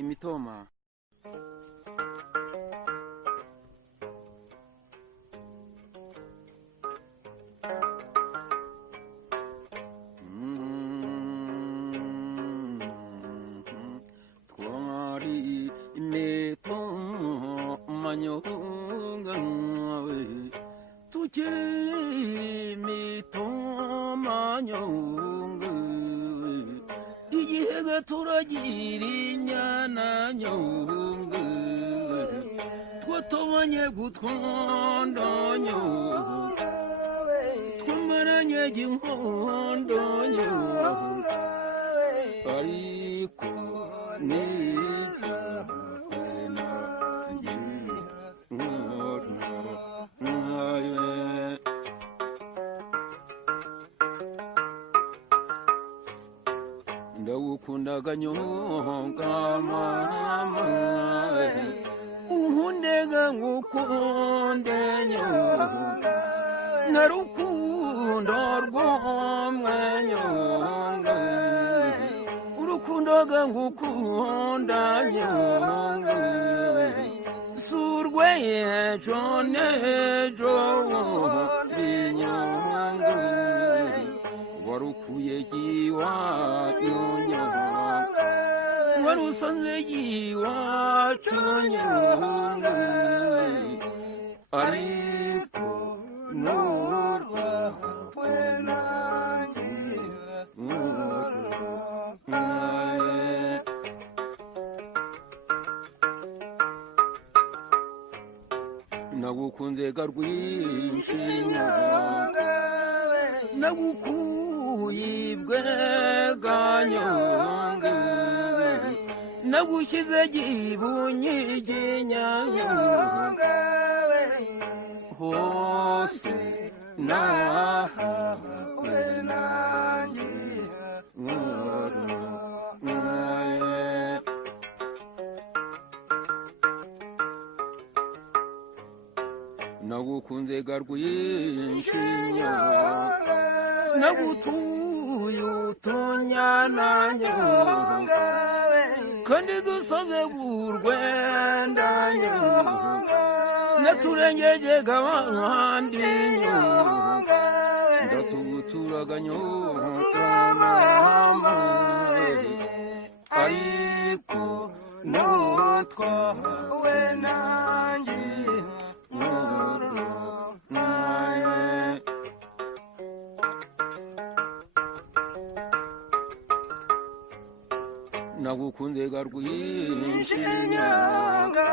imitoma turagirinyana nyungu twatobanye gutwondo nyungu twamaranye ginkondo nyungu ariko nijana ndawukundaga nyonga mama unkundega ngukunde nyonga narukundo rwomwe nyonga urukundoga ngukunda nyonga surwe ejo nejo nyonga warukuye jiwa nyonga warusanze jiwa nyonga ariko nurwa wenangi nagukunze garwinshi nyonga nagukuye ganyonga nagushize gibunyi nyonga hose nahawe nanjye nagukunze garwinshi nyonga nagutuye utunyana nyonga kandi dusoze burwenda nyonga naturengeje gabandi nyonga ndatubuturaga nyonga mama ariko nutwawe nanjye nagukunze garwinshi nyonga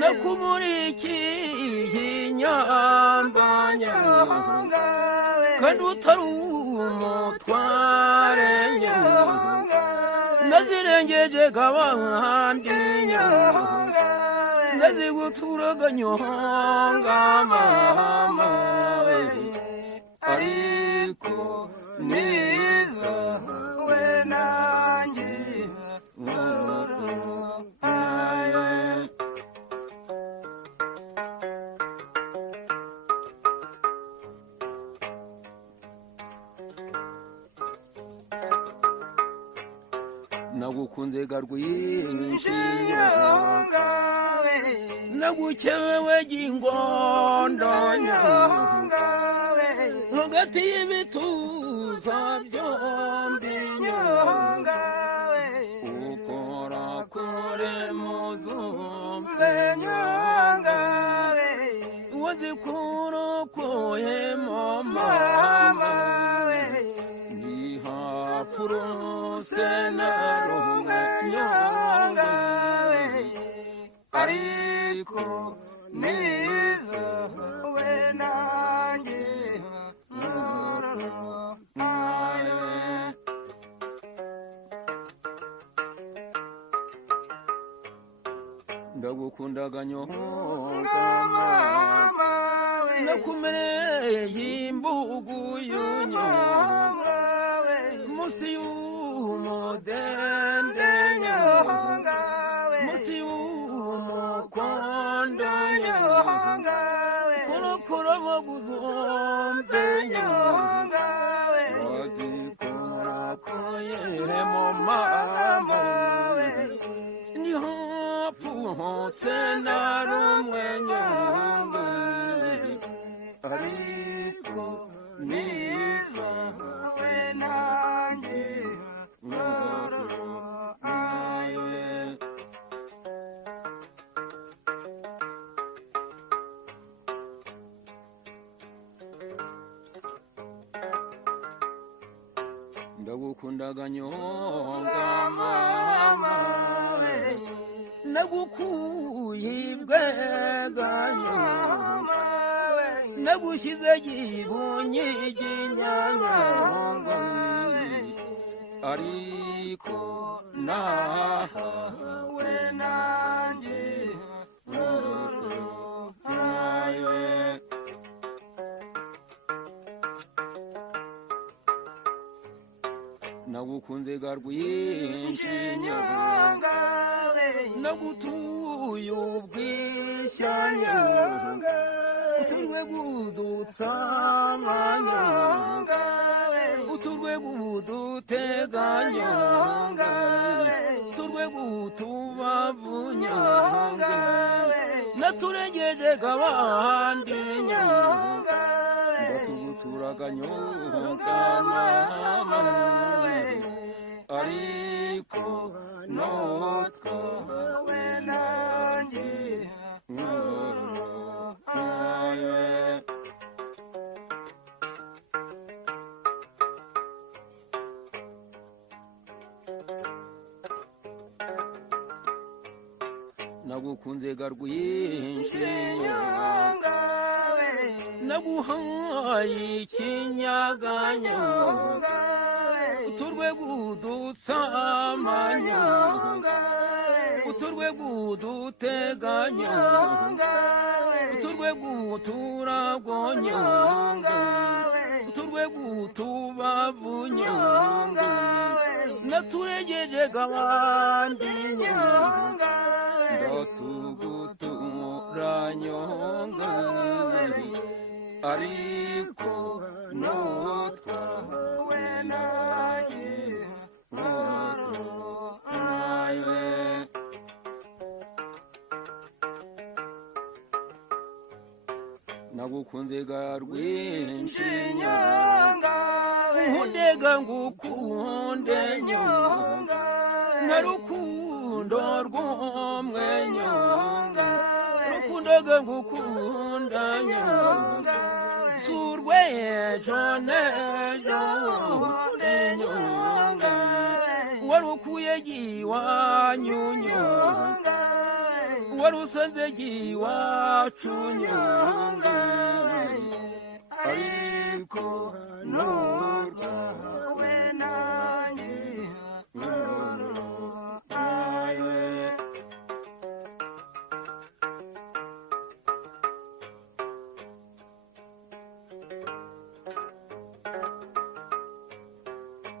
nakumurikiye inyamba nyonga kandi utari umutware nyonga nazirengeje gabandi nyonga naziguturaga nyonga mama ariko nizo we nanjye nagukunze garwinshi nyonga nagukewe gingondo nyonga hagati y'ibituza byombi nyonga ukora kure muzumbe nyonga wazikuru koyemo mama nihapuro senarunga nyonga ariko nizo we nanjye ndagukundaga nyonga mama nakumereye imbugu y'unyonga musi y'umudende nyonga musi y'umukondo nyonga kurukura maguzombe nyonga wazikura koyemo mama rwose nari umwenyonga ariko niza we nanjye norohaye ndagukundaga nyonga mama nagukuye ibweganyo nagushyize gibunye iginyanyonga ariko nahawe nanjye norohaye nagukunze ga rwinshi nyanga nagutuye ubwishyanya uturwe gudutsanganya uturwe guduteganya uturwe gutubavunya naturengeje gabandi nyanga ndatugutura nyonga mama ariko notwawe nanjye norohaye nagukunze ga rwinshi nyanga naguhaye ikinyaganya uturwe gudutsamanya uturwe guduteganya uturwe guturagonya uturwe gutubavunya naturegeje gabandi nyanga ndatugutura nyonga ariko notwawe nanjye norohaye nagukunze ga rwinshi nyanga nkundega ngukunde nyonga na rukundo rw'umwenyonga rukundaga ngukunda nyonga surwejo nejo nyonga warukuye giwanyu nyonga warusanze giwacu nyonga ariko nurwawe nanjye norohaye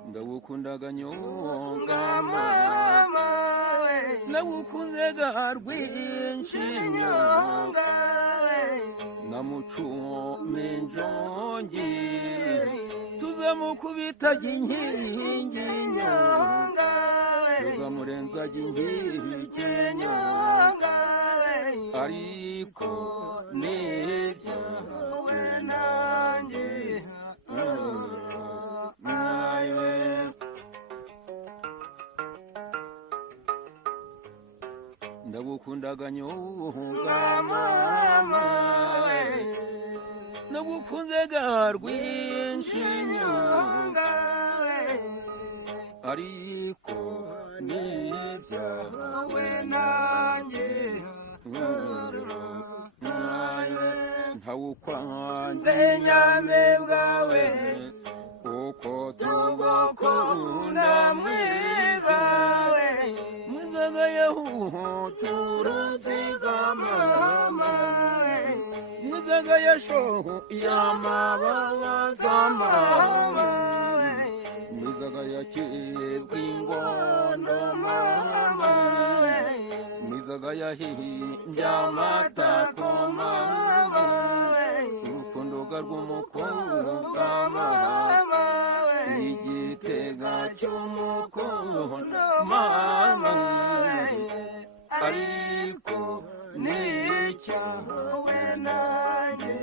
ndagukundaga nyonga mama nagukunze ga rwinshi nyonga namucume njongi tuzamukubitaga inkingi nyonga tuzamurenzaga inkike nyonga ariko nibyawe nanjye norohaye ndagukundaga nyonga mama nagukunze ga rwinshi nyonga ariko nibyawe nanjye norohaye ntawukwanze nyame bwawe kuko tugukunda mwiza mwizaga yahuturuziga mama mwizaga yashoho yamababaza mama mwizaga yakibwa ingondo mama mwizaga yahimbye amatako mama urukundo rw'umukobwa mama igitega cy'umukondo mama ariko n'icyawe nanjye